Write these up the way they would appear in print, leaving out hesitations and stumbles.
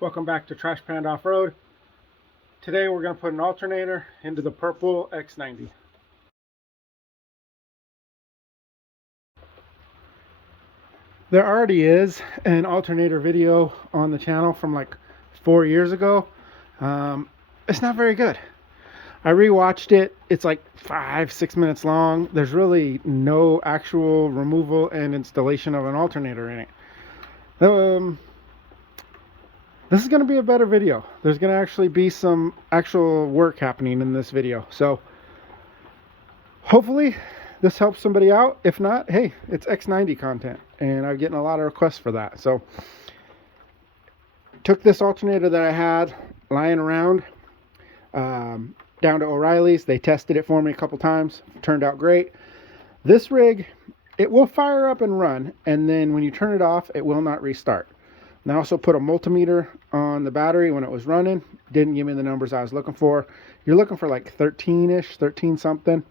Welcome back to Trash Panda Off-Road. Today we're going to put an alternator into the purple X-90. There already is an alternator video on the channel from like 4 years ago. It's not very good. I rewatched it. It's like 5-6 minutes long. There's really no actual removal and installation of an alternator in it. This is going to be a better video. There's going to actually be some actual work happening in this video. So hopefully this helps somebody out. If not, hey, it's X90 content and I'm getting a lot of requests for that. So took this alternator that I had lying around down to O'Reilly's. They tested it for me a couple times. Turned out great. This rig, it will fire up and run, and then when you turn it off, it will not restart. And I also put a multimeter on the battery when it was running. Didn't give me the numbers I was looking for. You're looking for like 13-ish, 13 something.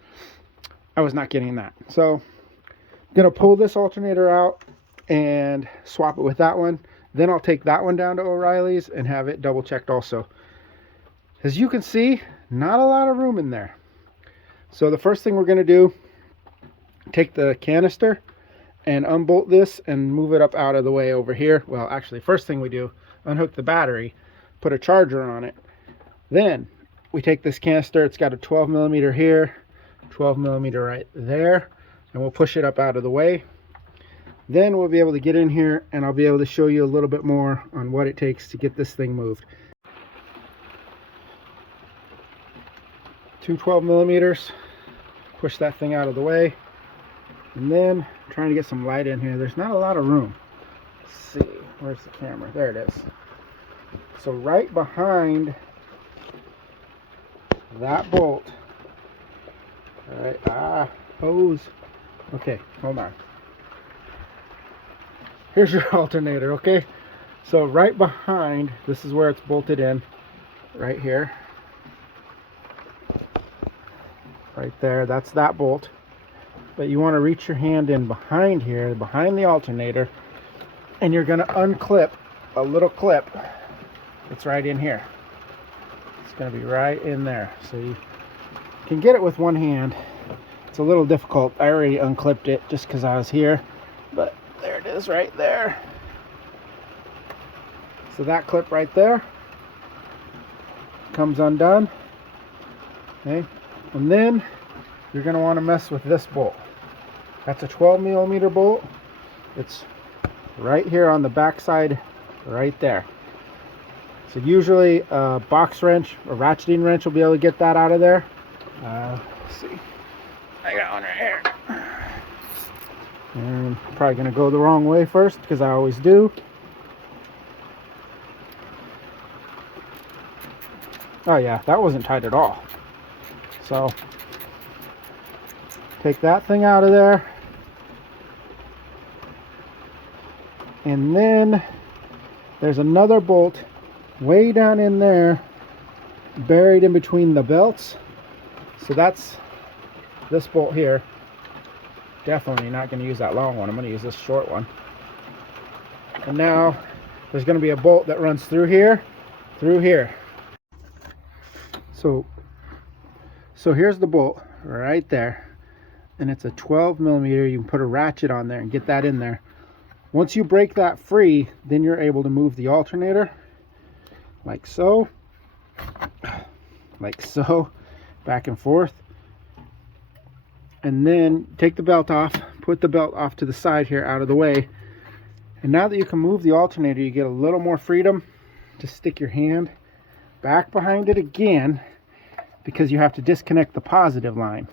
I was not getting that. So I'm going to pull this alternator out and swap it with that one. Then I'll take that one down to O'Reilly's and have it double checked also. As you can see, not a lot of room in there. So the first thing we're going to do, take the canister and unbolt this and move it up out of the way over here. Well, actually, first thing we do, unhook the battery, put a charger on it. Then we take this canister, it's got a 12 millimeter here, 12 millimeter right there, and we'll push it up out of the way. Then we'll be able to get in here and I'll be able to show you a little bit more on what it takes to get this thing moved. Two 12 millimeters, push that thing out of the way. And then I'm trying to get some light in here. There's not a lot of room. Let's see, where's the camera? There it is. So right behind that bolt. All right, hose. Okay, hold on. Here's your alternator, okay? So right behind, this is where it's bolted in, right here. Right there, that's that bolt. But you want to reach your hand in behind here, behind the alternator, and you're going to unclip a little clip that's right in here. It's going to be right in there. So you can get it with one hand. It's a little difficult. I already unclipped it just because I was here, but there it is right there. So that clip right there comes undone. Okay, and then you're going to want to mess with this bolt. That's a 12 millimeter bolt. It's right here on the back side, right there. So usually a box wrench, a ratcheting wrench will be able to get that out of there. Let's see. I got one right here. And I'm probably going to go the wrong way first because I always do. Oh yeah, that wasn't tight at all. So take that thing out of there. And then there's another bolt way down in there, buried in between the belts. So that's this bolt here. Definitely not going to use that long one. I'm going to use this short one. And now there's going to be a bolt that runs through here, through here. So here's the bolt right there. And it's a 12 millimeter. You can put a ratchet on there and get that in there. Once you break that free, then you're able to move the alternator like so, back and forth. And then take the belt off, put the belt off to the side here out of the way. And now that you can move the alternator, you get a little more freedom to stick your hand back behind it again, because you have to disconnect the positive line.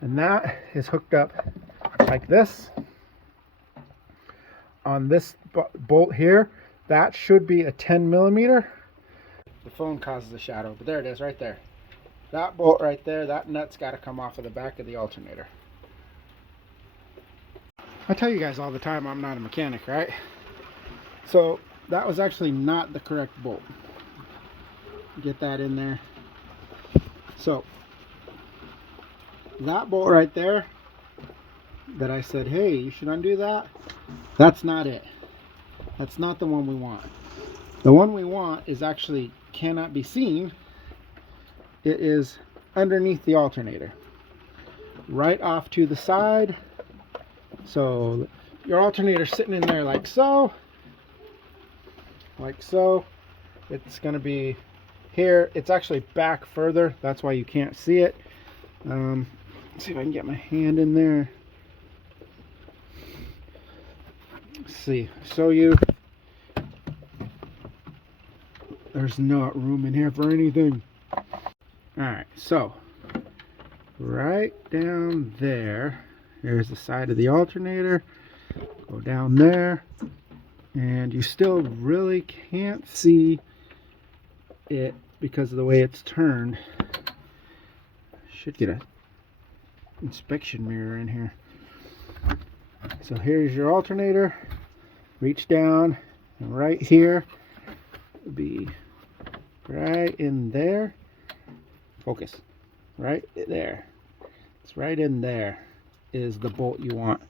And that is hooked up like this on this bolt here. That should be a 10 millimeter. The phone causes a shadow, but there it is right there. That bolt right there, that nut's got to come off of the back of the alternator. I tell you guys all the time I'm not a mechanic, right? So that was actually not the correct bolt. Get that in there. So that bolt right there that I said, hey, you should undo that, that's not it. That's not the one we want. The one we want is actually cannot be seen. It is underneath the alternator, right off to the side. So your alternator sitting in there like so. Like so. It's going to be here. It's actually back further. That's why you can't see it. Let's see if I can get my hand in there. Let's see. Show you. There's not room in here for anything. Alright, so right down there, here's the side of the alternator. Go down there, and you still really can't see it because of the way it's turned. Should get a inspection mirror in here. So here's your alternator. Reach down, and right here would be right in there. Focus. Right there. It's right in there is the bolt you want.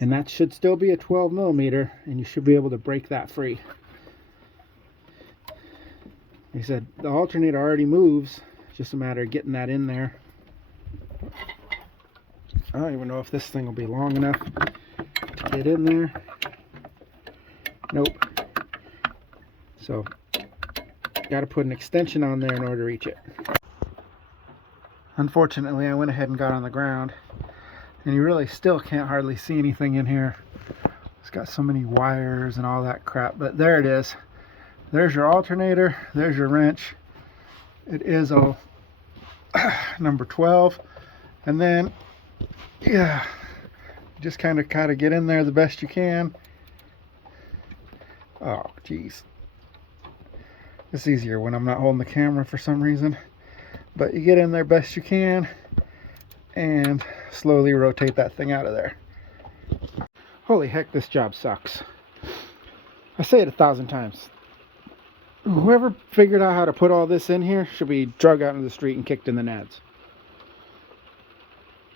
And that should still be a 12 millimeter, and you should be able to break that free. Like I said, the alternator already moves. It's just a matter of getting that in there. I don't even know if this thing will be long enough to get in there. Nope. So, got to put an extension on there in order to reach it. Unfortunately, I went ahead and got on the ground, and you really still can't hardly see anything in here. It's got so many wires and all that crap, but there it is. There's your alternator, there's your wrench. It is a number 12, and then yeah, just kind of get in there the best you can. Oh geez, it's easier when I'm not holding the camera for some reason. But you get in there best you can and slowly rotate that thing out of there. Holy heck, this job sucks. I say it 1,000 times. Whoever figured out how to put all this in here should be drug out into the street and kicked in the nads.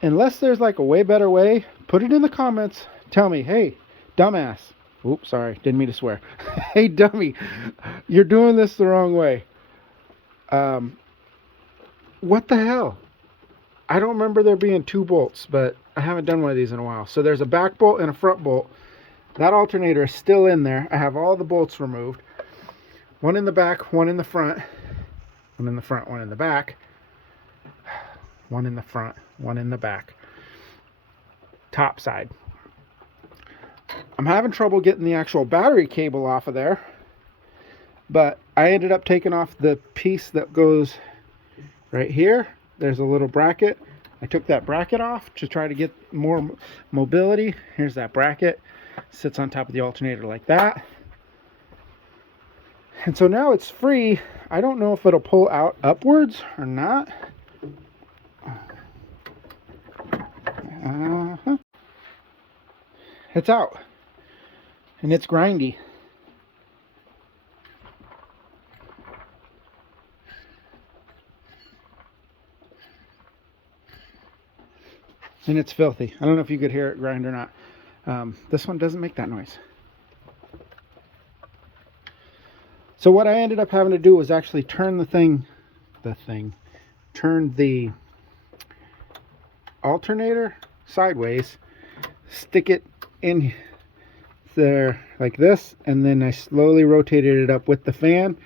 Unless there's like a way better way, put it in the comments. Tell me, hey, dumbass. Oops, sorry, didn't mean to swear. Hey, dummy, you're doing this the wrong way. What the hell? I don't remember there being 2 bolts, but I haven't done one of these in a while. So there's a back bolt and a front bolt. That alternator is still in there. I have all the bolts removed. One in the back, one in the front. One in the front, one in the back. One in the front, one in the back. Top side. I'm having trouble getting the actual battery cable off of there, but I ended up taking off the piece that goes right here. There's a little bracket. I took that bracket off to try to get more mobility. Here's that bracket. Sits on top of the alternator like that. And so now it's free. I don't know if it'll pull out upwards or not. It's out. And it's grindy. And it's filthy. I don't know if you could hear it grind or not. This one doesn't make that noise. So what I ended up having to do was actually turn turn the alternator sideways, stick it in there like this, and then I slowly rotated it up with the fan,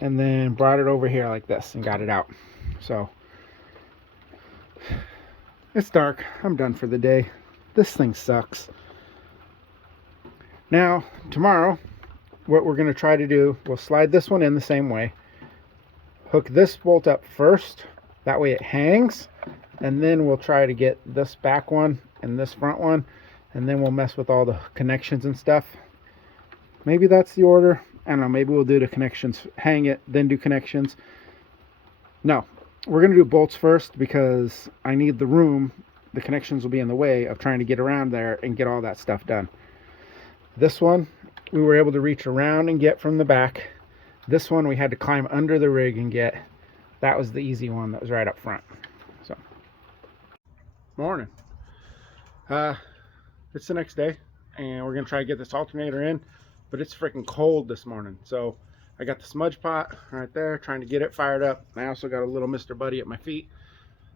and then brought it over here like this and got it out. So it's dark. I'm done for the day. This thing sucks. Now, tomorrow, what we're going to try to do, we'll slide this one in the same way. Hook this bolt up first. That way it hangs. And then we'll try to get this back one and this front one. And then we'll mess with all the connections and stuff. Maybe that's the order. I don't know. Maybe we'll do the connections, hang it, then do connections. No. We're going to do bolts first because I need the room. The connections will be in the way of trying to get around there and get all that stuff done. This one, we were able to reach around and get from the back. This one, we had to climb under the rig and get. That was the easy one that was right up front. So, morning. It's the next day, and we're going to try to get this alternator in. but it's freaking cold this morning. So I got the smudge pot right there, trying to get it fired up. I also got a little Mr. Buddy at my feet.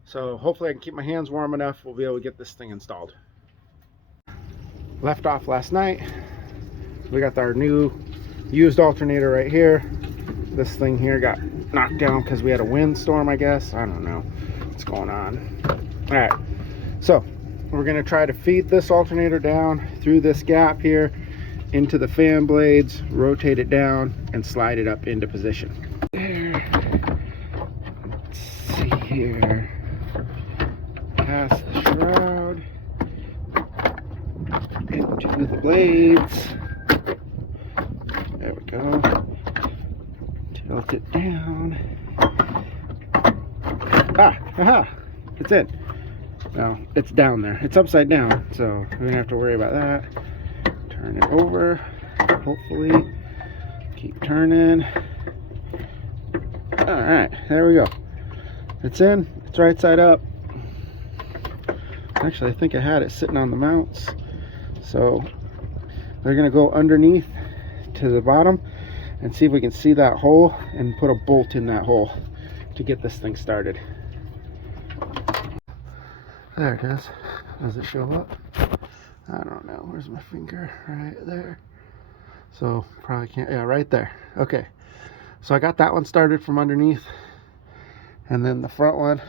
So hopefully I can keep my hands warm enough. We'll be able to get this thing installed. Left off last night. We got our new used alternator right here. This thing here got knocked down because we had a windstorm, I guess. I don't know what's going on. All right, so we're gonna try to feed this alternator down through this gap here into the fan blades, rotate it down, and slide it up into position. There. Let's see here. Past the shroud into the blades. There we go. Tilt it down. Aha! It's in. Well, it's down there. It's upside down, so we don't have to worry about that. Turn it over. Hopefully, keep turning. All right, there we go. It's in. It's right side up. Actually, I think I had it sitting on the mounts, so they're gonna go underneath to the bottom and see if we can see that hole and put a bolt in that hole to get this thing started. There it is. Does it show up? I don't know. Where's my finger? Right there. So probably can't. Yeah, right there. Okay. So I got that one started from underneath, and then the front one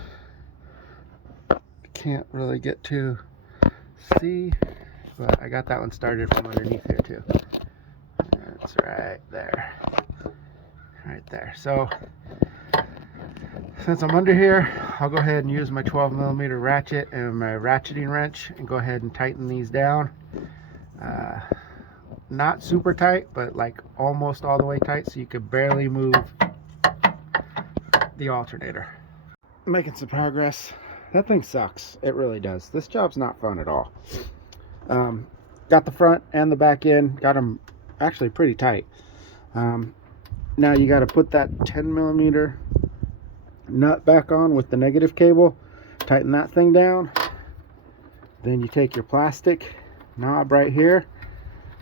can't really get to see, but I got that one started from underneath here too. It's right there. Right there. So since I'm under here, I'll go ahead and use my 12mm ratchet and my ratcheting wrench and go ahead and tighten these down. Not super tight, but like almost all the way tight, so you could barely move the alternator. Making some progress. That thing sucks. It really does. This job's not fun at all. Got the front and the back end. Got them actually pretty tight. Now you got to put that 10mm nut back on with the negative cable. Tighten that thing down. Then you take your plastic knob right here,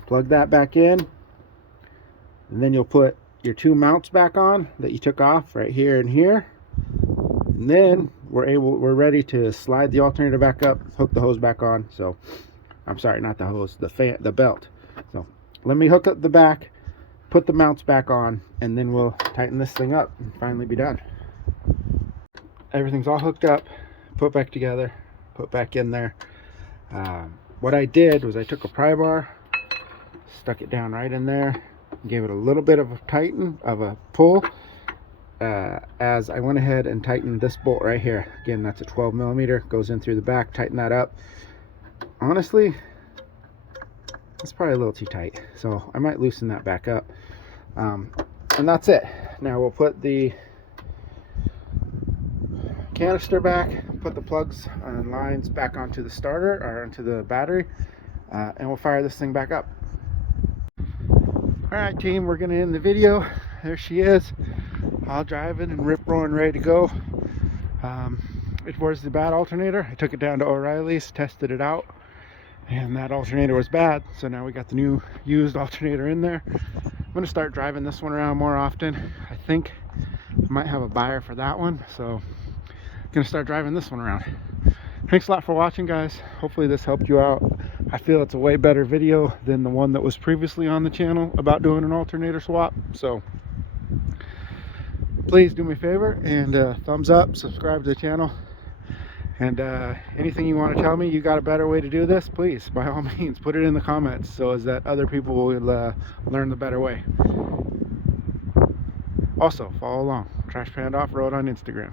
plug that back in, and then you'll put your two mounts back on that you took off right here and here. And then we're ready to slide the alternator back up, hook the hose back on. So I'm sorry, not the hose, the belt. So let me hook up the back, put the mounts back on, and then we'll tighten this thing up and finally be done. Everything's all hooked up, put back together, put back in there. What I did was I took a pry bar, stuck it down right in there, gave it a little bit of a pull, as I went ahead and tightened this bolt right here. Again, that's a 12mm, goes in through the back. Tighten that up. Honestly, it's probably a little too tight, so I might loosen that back up. And that's it. Now we'll put the canister back, put the plugs and lines back onto the starter or onto the battery, and we'll fire this thing back up. All right, team, we're gonna end the video. There she is, all driving and rip roaring, ready to go. It was the bad alternator. I took it down to O'Reilly's, tested it out, and that alternator was bad. So now we got the new used alternator in there. I'm gonna start driving this one around more often. I think I might have a buyer for that one, so I'm gonna start driving this one around. Thanks a lot for watching, guys. Hopefully this helped you out. I feel it's a way better video than the one that was previously on the channel about doing an alternator swap. So please do me a favor and thumbs up, subscribe to the channel, and anything you want to tell me you got a better way to do this, please, by all means, put it in the comments so as that other people will learn the better way. Also, follow along, Trash Panda Off-Road on Instagram.